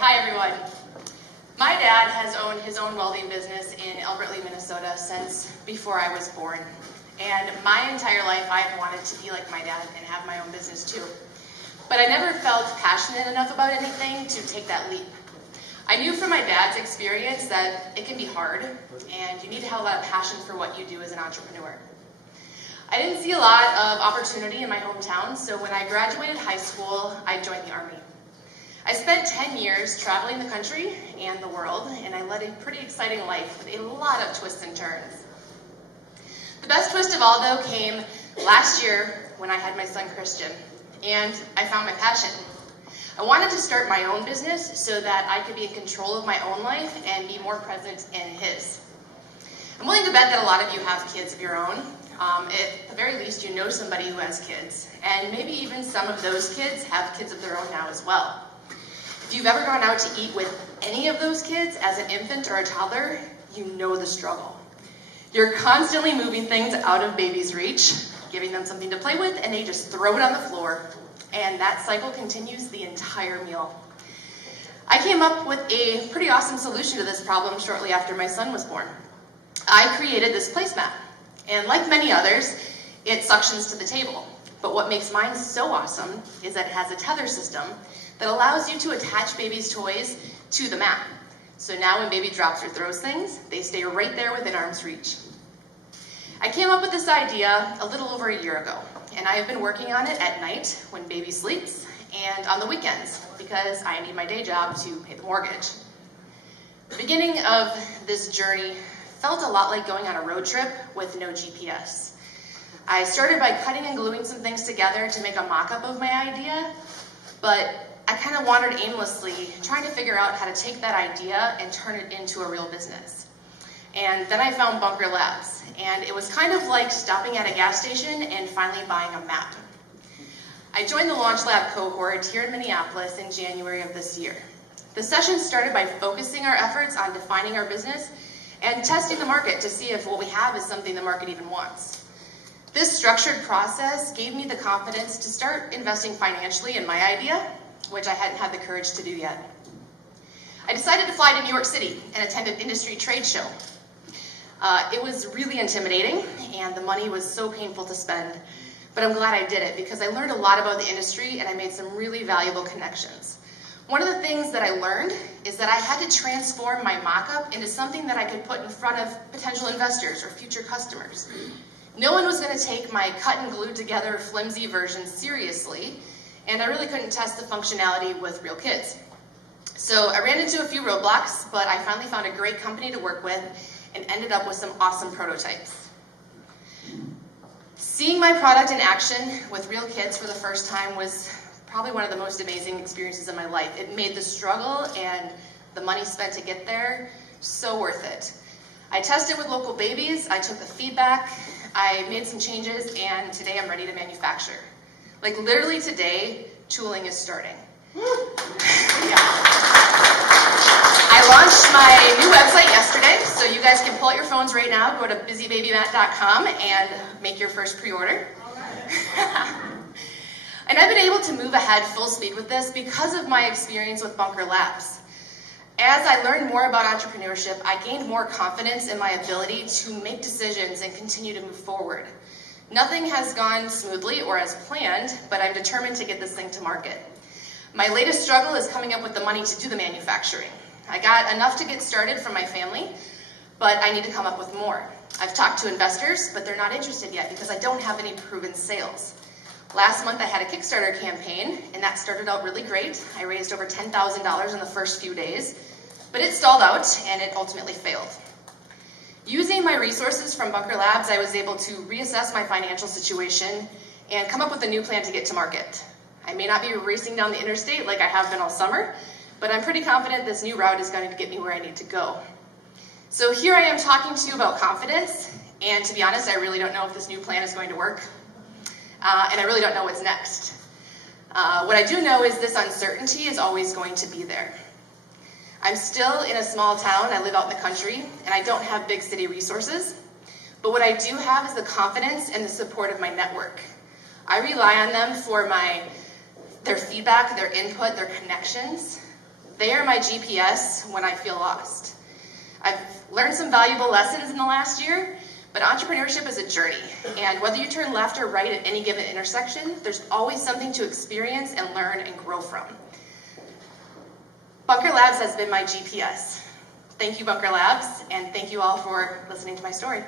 Hi everyone. My dad has owned his own welding business in Albertley, Minnesota since before I was born. And my entire life I've wanted to be like my dad and have my own business too. But I never felt passionate enough about anything to take that leap. I knew from my dad's experience that it can be hard and you need to have a lot of passion for what you do as an entrepreneur. I didn't see a lot of opportunity in my hometown, so when I graduated high school, I joined the Army. I spent 10 years traveling the country and the world, and I led a pretty exciting life with a lot of twists and turns. The best twist of all, though, came last year when I had my son Christian, and I found my passion. I wanted to start my own business so that I could be in control of my own life and be more present in his. I'm willing to bet that a lot of you have kids of your own. At the very least, you know somebody who has kids, and maybe even some of those kids have kids of their own now as well. If you've ever gone out to eat with any of those kids as an infant or a toddler, you know the struggle. You're constantly moving things out of baby's reach, giving them something to play with, and they just throw it on the floor, and that cycle continues the entire meal. I came up with a pretty awesome solution to this problem shortly after my son was born. I created this placemat, and like many others, it suctions to the table. But what makes mine so awesome is that it has a tether system that allows you to attach baby's toys to the mat. So now when baby drops or throws things, they stay right there within arm's reach. I came up with this idea a little over a year ago, and I have been working on it at night when baby sleeps and on the weekends because I need my day job to pay the mortgage. The beginning of this journey felt a lot like going on a road trip with no GPS. I started by cutting and gluing some things together to make a mock-up of my idea, but I kind of wandered aimlessly, trying to figure out how to take that idea and turn it into a real business. And then I found Bunker Labs, and it was kind of like stopping at a gas station and finally buying a map. I joined the Launch Lab cohort here in Minneapolis in January of this year. The session started by focusing our efforts on defining our business and testing the market to see if what we have is something the market even wants. This structured process gave me the confidence to start investing financially in my idea, which I hadn't had the courage to do yet. I decided to fly to New York City and attend an industry trade show. It was really intimidating, and the money was so painful to spend, but I'm glad I did it because I learned a lot about the industry and I made some really valuable connections. One of the things that I learned is that I had to transform my mock-up into something that I could put in front of potential investors or future customers. No one was going to take my cut and glued together flimsy version seriously, and I really couldn't test the functionality with real kids. So I ran into a few roadblocks, but I finally found a great company to work with and ended up with some awesome prototypes. Seeing my product in action with real kids for the first time was probably one of the most amazing experiences of my life. It made the struggle and the money spent to get there so worth it. I tested with local babies, I took the feedback, I made some changes, and today I'm ready to manufacture. Like literally today, tooling is starting. Yeah. I launched my new website yesterday, so you guys can pull out your phones right now, go to busybabymat.com and make your first pre-order. And I've been able to move ahead full speed with this because of my experience with Bunker Labs. As I learned more about entrepreneurship, I gained more confidence in my ability to make decisions and continue to move forward. Nothing has gone smoothly or as planned, but I'm determined to get this thing to market. My latest struggle is coming up with the money to do the manufacturing. I got enough to get started from my family, but I need to come up with more. I've talked to investors, but they're not interested yet because I don't have any proven sales. Last month I had a Kickstarter campaign, and that started out really great. I raised over $10,000 in the first few days, but it stalled out and it ultimately failed. Using my resources from Bunker Labs, I was able to reassess my financial situation and come up with a new plan to get to market. I may not be racing down the interstate like I have been all summer, but I'm pretty confident this new route is going to get me where I need to go. So here I am talking to you about confidence, and to be honest, I really don't know if this new plan is going to work, and I really don't know what's next. What I do know is this uncertainty is always going to be there. I'm still in a small town, I live out in the country, and I don't have big city resources, but what I do have is the confidence and the support of my network. I rely on them for their feedback, their input, their connections. They are my GPS when I feel lost. I've learned some valuable lessons in the last year, but entrepreneurship is a journey, and whether you turn left or right at any given intersection, there's always something to experience and learn and grow from. Bunker Labs has been my GPS. Thank you, Bunker Labs, and thank you all for listening to my story.